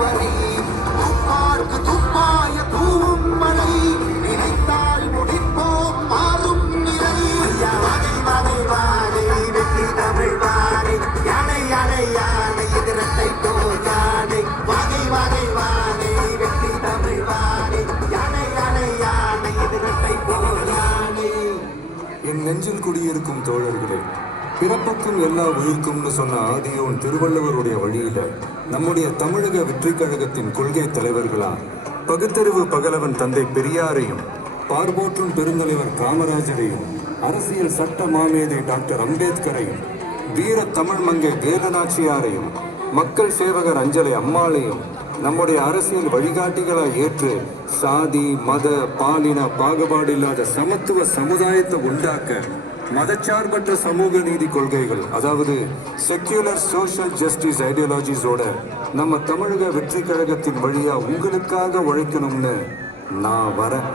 வரை துப்பார்க்கு துப்பாய தூவும் மழை நினைத்தால் முடிப்போம் மாறும் நிலை வகை வகை வாழை வெற்றி தமிழ் வாழை யானை யானை யானை எதிரத்தை தோல் யானை வகை வகை வாழை வெற்றி தமிழ் வாழை யானை யானை யானை எதிரத்தை தோல் யானை. என் நெஞ்சில் குடியிருக்கும் தோழர்களே, பிறப்புக்கும் எல்லா உயிர்க்கும்னு சொன்ன ஆதியோன் திருவள்ளுவருடைய வழியில நம்முடைய தமிழக வெற்றி கழகத்தின் கொள்கை தலைவர்களா பகுத்தறிவு பகலவன் தந்தை பெரியாரையும், பார்போற்றும் பெருந்தலைவர் காமராஜரையும், அரசியல் சட்ட மாமேதை டாக்டர் அம்பேத்கரையும், வீர தமிழ் மங்கை வேதநாச்சியாரையும், மக்கள் சேவகர் அஞ்சலை அம்மாளையும் நம்முடைய அரசியல் வழிகாட்டிகளாய் ஏற்று சாதி மத பாலின பாகுபாடு இல்லாத சமத்துவ சமுதாயத்தை உண்டாக்க மதச்சார்பற்ற சமூக நீதி கொள்கைகள், அதாவது செக்யூலர் சோஷியல் ஜஸ்டிஸ் ஐடியாலஜிஸோட நம்ம தமிழக வெற்றி கழகத்தின் வழியா உங்களுக்காக உழைக்கணும்னு நான் வரேன்.